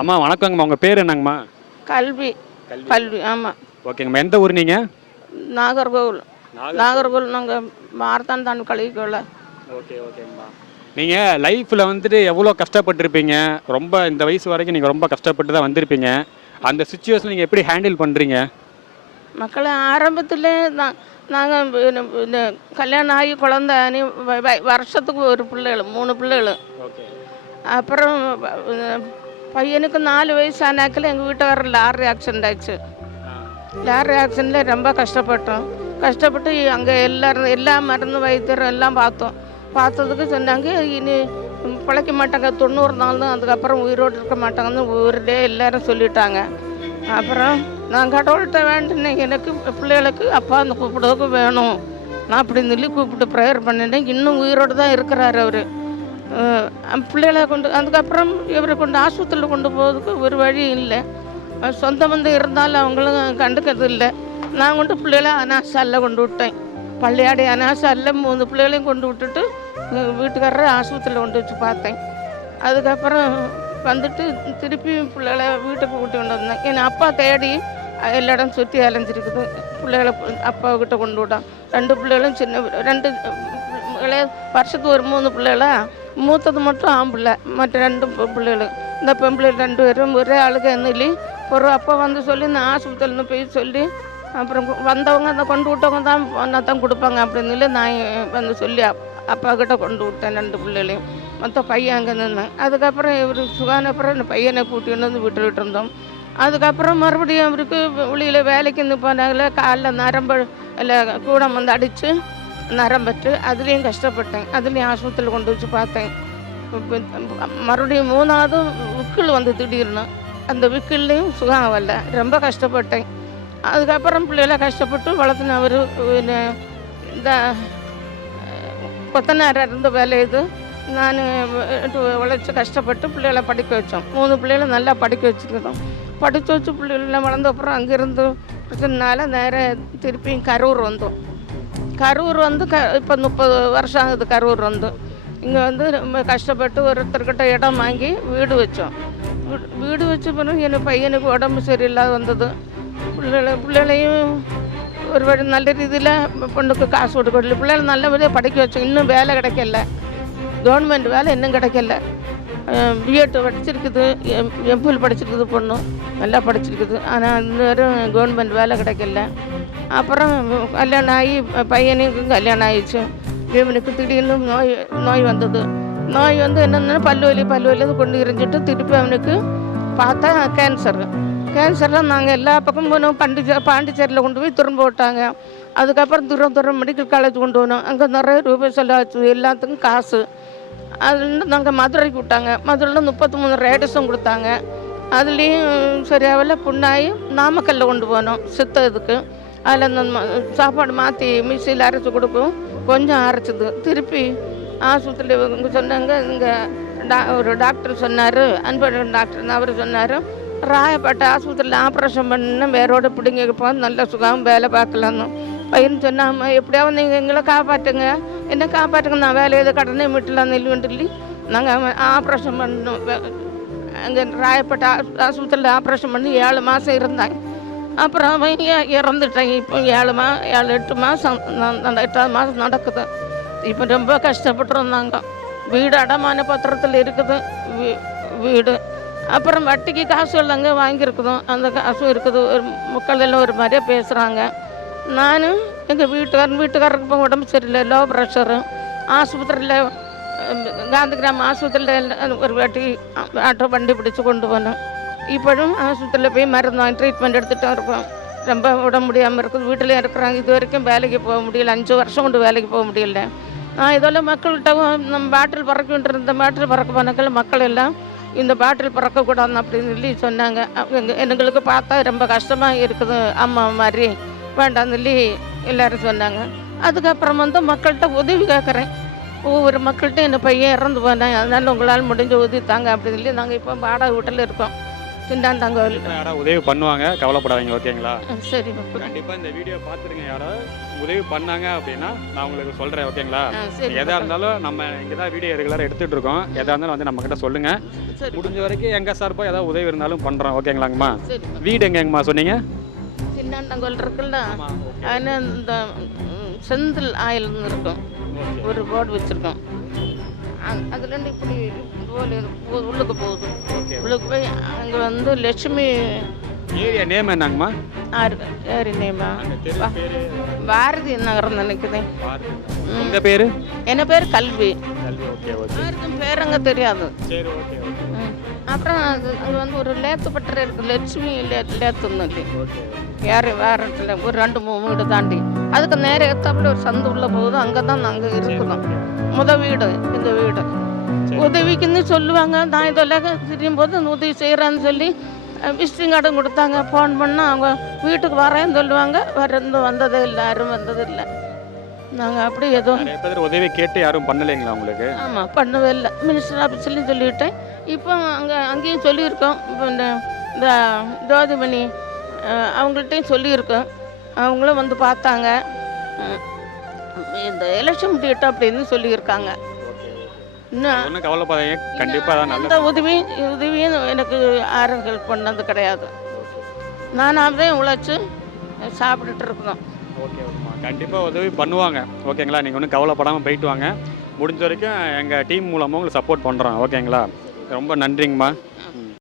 அம்மா வணக்கங்கம்மா. உங்கள் பேர் என்னங்கம்மா? கல்வி கல்வி ஆமாம். ஓகேங்கம்மா. எந்த ஊர் நீங்கள்? நாகர்கோவில். நாகர்கோவில் நாங்கள் மார்த்தான் தான் கழிவுக்குள்ள. ஓகே ஓகேங்கம்மா. நீங்கள் லைஃப்பில் வந்துட்டு எவ்வளோ கஷ்டப்பட்டிருப்பீங்க? ரொம்ப இந்த வயசு வரைக்கும் நீங்கள் ரொம்ப கஷ்டப்பட்டு தான் வந்திருப்பீங்க. அந்த சுச்சுவேஷன் நீங்கள் எப்படி ஹேண்டில் பண்ணுறீங்க? மக்களை ஆரம்பத்தில் நாங்கள் இந்த கல்யாணம் ஆகி குழந்த வருஷத்துக்கு ஒரு பிள்ளைகள் 3 பிள்ளைகள். ஓகே. அப்புறம் பையனுக்கு 4 வயசு ஆனாக்கில் எங்கள் வீட்டுக்காரர் லாரி ஆக்சிடென்ட் ஆச்சு. லாரி ஆக்சிடென்ட்டில் ரொம்ப கஷ்டப்பட்டு அங்கே எல்லா மருந்து வைத்தியர் எல்லாம் பார்த்ததுக்கு சொன்னாங்க, இனி பிழைக்க மாட்டாங்க, 90 நாள் தான், அதுக்கப்புறம் உயிரோடு இருக்க மாட்டாங்கன்னு ஊரிலே எல்லாரும் சொல்லிட்டாங்க. அப்புறம் நான் கடவுள்கிட்ட வேண்டினேன், எனக்கு பிள்ளைகளுக்கு அப்பா அந்த கூப்பிடுறதுக்கு வேணும், நான் அப்படின்னு சொல்லி கூப்பிட்டு ப்ரேயர் பண்ணிட்டேன். இன்னும் உயிரோடு தான் இருக்கிறார் அவர். பிள்ளைகளை அதுக்கப்புறம் இவரை ஆஸ்பத்திரியில் கொண்டு போகிறதுக்கு ஒரு வழி இல்லை. சொந்த பந்தம் இருந்தாலும் அவங்களும் கண்டுக்கிறது இல்லை. நான் பிள்ளைகளை அனாசாலில் கொண்டு விட்டேன். பள்ளியாடி அனாசாலில் 3 பிள்ளைகளையும் கொண்டு விட்டுட்டு வீட்டுக்காரரை ஆஸ்பத்திரியில் கொண்டு வச்சு பார்த்தேன். அதுக்கப்புறம் வந்துட்டு திருப்பி பிள்ளைகளை வீட்டுக்கு கூட்டி கொண்டு வந்தேன். என் அப்பா தேடி எல்லா இடம் சுற்றி அலைஞ்சிருக்குது. பிள்ளைகளை அப்பாக்கிட்ட கொண்டு விட்டான். 2 பிள்ளைகளும் சின்ன 2 வருஷத்துக்கு ஒரு 3 பிள்ளைகளா, மூத்தது மட்டும் ஆம்பிள்ளை, மற்ற 2 பிள்ளைகள். இந்த பெம்பிள்ளை 2 பேரும் ஒரே ஆளுக்கு என்னிலி ஒரு அப்பா வந்து சொல்லி இந்த ஆஸ்பத்திரியில் போய் சொல்லி, அப்புறம் வந்தவங்க அந்த கொண்டு விட்டவங்க தான் ஒன்றா தான் கொடுப்பாங்க அப்படின்னு சொல்லி நான் வந்து சொல்லி அப்பா கிட்ட கொண்டு விட்டேன் 2 பிள்ளைகளையும். மற்ற பையன் அங்கே நின்னேன். அதுக்கப்புறம் இவர் சுகானப்புறம் இந்த பையனை கூட்டிகிட்டு வந்து விட்டுக்கிட்டு இருந்தோம். அதுக்கப்புறம் மறுபடியும் அவருக்கு வெளியில் வேலைக்கு இருந்து போனாங்களே, காலில் நரம்பு இல்லை கூடம் வந்து அடித்து நரம்பட்டு அதுலேயும் கஷ்டப்பட்டேன். அதுலேயும் ஆஸ்பத்திரியில் கொண்டு வச்சு பார்த்தேன். மறுபடியும் 3வது விக்கில் வந்து திடீர்னு அந்த விக்கில்லையும் சுகம் வரல, ரொம்ப கஷ்டப்பட்டேன். அதுக்கப்புறம் பிள்ளைகளை கஷ்டப்பட்டு வளர்த்துன அவர் இந்த கொத்தனாராக இருந்த வேலை இது நான் உழைச்சி கஷ்டப்பட்டு பிள்ளைகளை படிக்க வச்சோம். 3 பிள்ளைகளை நல்லா படிக்க வச்சுருந்தோம். படித்து வச்சு பிள்ளைகளெலாம் வளர்ந்த அப்புறம் அங்கேருந்து பிரச்சனைனால நேராக திருப்பியும் கரூர் வந்தோம். கரூர் வந்து இப்போ 30 வருஷம் ஆகுது கரூர் வந்து. இங்கே வந்து ரொம்ப கஷ்டப்பட்டு ஒருத்தர்கிட்ட இடம் வாங்கி வீடு வச்சோம். வீடு வச்ச பிறகு என் பையனுக்கு உடம்பு சரியில்லாத வந்தது. பிள்ளைகளையும் ஒரு வழி நல்ல ரீதியில் பொண்ணுக்கு காசு கொடுக்கல. பிள்ளைகள் நல்லபடியாக படிக்க வச்சோம். இன்னும் வேலை கிடைக்கல, கவர்மெண்ட் வேலை இன்னும் கிடைக்கல. பிஎட் படிச்சிருக்குது, எம்பிஎல் படிச்சிருக்குது, பொண்ணு நல்லா படிச்சிருக்குது. ஆனால் இன்னும் கவர்மெண்ட் வேலை கிடைக்கல. அப்புறம் கல்யாணம் ஆகி பையனுக்கும் கல்யாணம் ஆகிடுச்சு. இவனுக்கு திடீர்னு நோய் வந்தது. நோய் வந்து என்னென்னா பல்வலி கொண்டு எரிஞ்சிட்டு திருப்பி அவனுக்கு பார்த்தா கேன்சரில் நாங்கள் எல்லா பக்கமும் போனோம். பாண்டிச்சேரியில் கொண்டு போய் திரும்ப விட்டாங்க. அதுக்கப்புறம் தூரம் மெடிக்கல் காலேஜ் கொண்டு போனோம். அங்கே நிறைய ரூபாய் செலவாச்சு, எல்லாத்துக்கும் காசு. அதுலேருந்து நாங்கள் மதுரைக்கு விட்டாங்க. மதுரையில் 33 ரேடிஸும் கொடுத்தாங்க. அதுலேயும் சரியாகல, புண்ணாகி நாமக்கல்லில் கொண்டு போனோம் சித்த இதுக்கு. அதில் அந்த சாப்பாடு மாற்றி மிக்சியில் அரைச்சி கொடுக்கும், கொஞ்சம் அரைச்சிது. திருப்பி ஆஸ்பத்திரியில் இங்கே சொன்னாங்க, இங்கே ஒரு டாக்டர் சொன்னார், அன்பழகன் டாக்டர், அவர் சொன்னார், ராயப்பேட்டை ஆஸ்பத்திரியில் ஆப்ரேஷன் பண்ண வேரோடு பிடிங்க போது நல்ல சுகம் வேலை பார்க்கலான்னு. பையன் சொன்னாம்மா, எப்படியாவது நீங்கள் எங்களை காப்பாற்றுங்க, என்ன காப்பாற்றுங்க, நான் வேலை எதை கடனே மீட்டலான்னு இல்லைன்னு நாங்கள் ஆப்ரேஷன் பண்ணோம். அங்கே ராயப்பேட்டை ஆஸ்பத்திரியில் ஆப்ரேஷன் பண்ணி 7 மாதம் இருந்தாங்க. அப்புறம் அவன் இறந்துட்டாங்க. இப்போ 7-8 மாதம் 8வது மாதம் நடக்குது. இப்போ ரொம்ப கஷ்டப்பட்டுருந்தாங்க. வீடு அடமான பத்திரத்தில் இருக்குது வீடு. அப்புறம் வட்டிக்கு காசு இல்லைங்க வாங்கியிருக்குதும், அந்த காசும் இருக்குது. ஒரு மக்கள் எல்லாம் ஒரு மாதிரியாக பேசுகிறாங்க. நானும் எங்கள் வீட்டுக்காரருக்கு இப்போ உடம்பு சரியில்லை, லோ ப்ரெஷரு. ஆஸ்பத்திரியில் காந்தி கிராம ஆஸ்பத்திரியில் ஒரு வாட்டி ஆட்டோ வண்டி பிடிச்சி கொண்டு போனோம். இப்போதும் ஆஸ்பத்திரியில் போய் மருந்து வாங்கி ட்ரீட்மெண்ட் எடுத்துகிட்டு இருக்கோம். ரொம்ப உடம்பு முடியாமல் இருக்குது, வீட்டிலே இருக்கிறாங்க. இது வரைக்கும் வேலைக்கு போக முடியல, 5 வருஷம் கொண்டு வேலைக்கு போக முடியல. இதெல்லாம் மக்கள்கிட்ட நம்ம பாட்டில் பறக்கிட்டு இருந்த பாட்டில் பறக்க போனாக்கள் மக்கள் எல்லாம் இந்த பாட்டில் பறக்கக்கூடாது அப்படின்னு சொல்லி சொன்னாங்க. எங்களுக்கு பார்த்தா ரொம்ப கஷ்டமாக இருக்குது, அம்மா மாதிரி வேண்டாம்னு சொல்லி எல்லோரும் சொன்னாங்க. அதுக்கப்புறம் வந்து மக்கள்கிட்ட உதவி கேட்குறேன். ஒவ்வொரு மக்கள்கிட்ட என் பையன் இறந்து போனேன், அதனால் உங்களால் முடிஞ்ச உதவி தாங்க அப்படின்னு சொல்லி நாங்கள் இப்போ வாடகை வீட்டில் இருக்கோம். திண்டாண்டாங்கோவில். யாராவது உதவி பண்ணுவாங்க, கவலைப்படாதீங்க. ஓகேங்களா? சரி. கண்டிப்பாக இந்த வீடியோ பார்த்துருங்க. யாராவது உதவி பண்ணாங்க அப்படின்னா நான் உங்களுக்கு சொல்கிறேன். ஓகேங்களா? சரி. எதாக இருந்தாலும் நம்ம இங்கே தான் வீடியோ ரெகுலராக எடுத்துகிட்டு இருக்கோம். எதாக இருந்தாலும் வந்து நம்மக்கிட்ட சொல்லுங்கள். சரி. முடிஞ்ச வரைக்கும் எங்கள் சார்பாக ஏதாவது உதவி இருந்தாலும் பண்ணுறோம். ஓகேங்களாங்கம்மா? சரி. வீடு எங்கேங்கம்மா சொன்னீங்க? திண்டாண்டாங்கோவில் இருக்குல்ல, அதில் இந்த செந்தில் ஆயில்னு இருக்கும், ஒரு போர்டு வச்சுருக்கோம். அதுலேருந்து இப்படி உள்ளுக்கு போகுது. உள்ளுக்கு போய் அங்கே வந்து லட்சுமி ஏரியா நேம் என்னங்கம்மா? ஏரி நேமா பாரதி நகரம் நினைக்குதேன். உங்கள் பேர்? என்ன பேர் கல்வி. Okay okay. யாருக்கும் பேரங்க தெரியாது. சரி ஓகே ஓகே. அப்புறம் அங்கே வந்து ஒரு லேத்து பட்டறை இருக்குது, லட்சுமி லேத்துன்னு யார் வாரத்தில் ஒரு 2-3 வீடு தாண்டி அதுக்கு நேரம் ஏற்றாப்புல ஒரு சந்து உள்ளே போகுது. அங்கே தான் நாங்கள் இருக்கிறோம். வீடு இந்த வீடு. உதவிக்குன்னு சொல்லுவாங்க. நான் இதெல்லாம் தெரியும் போது உதவி செய்கிறேன்னு சொல்லி விசிட்டிங் கார்டும் கொடுத்தாங்க. ஃபோன் பண்ணால் அவங்க வீட்டுக்கு வரேன்னு சொல்லுவாங்க. வந்ததே இல்லை, யாரும் வந்தது இல்லை. நாங்கள் அப்படி எதுவும் உதவி கேட்டு யாரும் பண்ணலைங்களா உங்களுக்கு? ஆமாம், பண்ணவே இல்லை. மினிஸ்டர் ஆஃபீஸ்லேயும் சொல்லிவிட்டேன். இப்போ அங்கேயும் சொல்லியிருக்கோம். இப்போ இந்த ஜோதிமணி அவங்கள்ட்டையும் சொல்லியிருக்கோம். அவங்களும் வந்து பார்த்தாங்க. இந்த எலெக்ஷன் முடியட்டும் அப்படின்னு சொல்லியிருக்காங்க. இன்னும் கவலைப்படாதீங்க, கண்டிப்பாக அந்த உதவியும் எனக்கு யாரும் ஹெல்ப் பண்ணது கிடையாது. நானாகவே உழைச்சி சாப்பிட்டுட்டு இருக்கணும். ஓகே ஓகேம்மா, கண்டிப்பாக உதவி பண்ணுவாங்க. ஓகேங்களா? நீங்கள் ஒன்றும் கவலைப்படாமல் போயிட்டு வாங்க. முடிஞ்ச வரைக்கும் எங்கள் டீம் மூலமாக உங்களுக்கு சப்போர்ட் பண்ணுறோம். ஓகேங்களா? ரொம்ப நன்றிங்கம்மா.